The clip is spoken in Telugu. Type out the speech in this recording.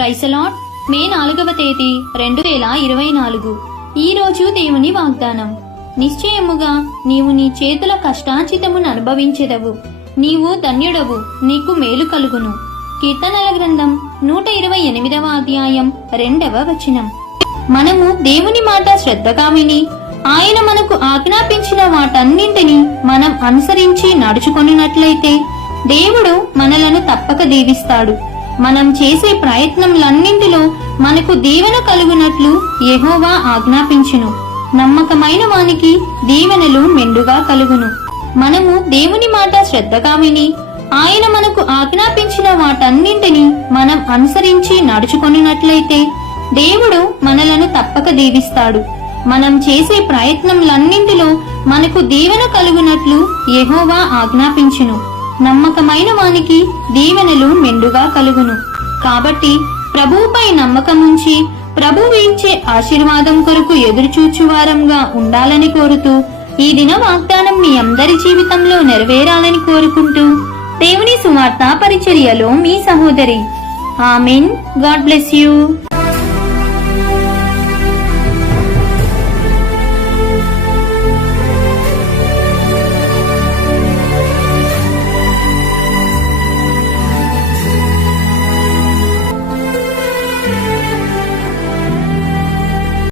ప్రైసలాట్ మే నాలుగవ తేదీ రెండు వేల ఇరవై నాలుగు. ఈ రోజు దేవుని వాగ్దానం. నిశ్చయముగా నీవు నీ చేతుల కష్టాచితమును అనుభవించెదవు. నీవు ధన్యుడవు నీకు మేలు కలుగును. కీర్తనల గ్రంథం నూట ఇరవై ఎనిమిదవ అధ్యాయం రెండవ వచనం. మనము దేవుని మాట శ్రద్ధగా విని ఆయన మనకు ఆజ్ఞాపించిన వాటన్నింటినీ మనం అనుసరించి నడుచుకొనినట్లయితే దేవుడు మనలను తప్పక దీవిస్తాడు. మనం చేసే ప్రయత్నములన్నింటిలో మనకు దీవెన కలుగునట్లు యహోవా ఆజ్ఞాపించును. నమ్మకమైన వానికి దీవెనలు మెండుగా కలుగును. మనము దేవుని మాట శ్రద్ధగా విని ఆయన మనకు ఆజ్ఞాపించిన వాటన్నింటినీ మనం అనుసరించి నడుచుకొనినట్లయితే దేవుడు మనలను తప్పక దీవిస్తాడు. మనం చేసే ప్రయత్నములన్నింటిలో మనకు దీవెన కలుగునట్లు యహోవా ఆజ్ఞాపించును. నమ్మకమైన వానికి దీవెనలు మెండుగా కలుగును. కాబట్టి ప్రభువుపై నమ్మకముంచి ప్రభువు ఇచ్చే ఆశీర్వాదం కొరకు ఎదురుచూచువారంగా ఉండాలని కోరుతూ ఈ దిన వాగ్దానం మీ అందరి జీవితంలో నెరవేరాలని కోరుకుంటూ దేవుని సువార్త పరిచర్యలో మీ సహోదరి. ఆమెన్. God bless you.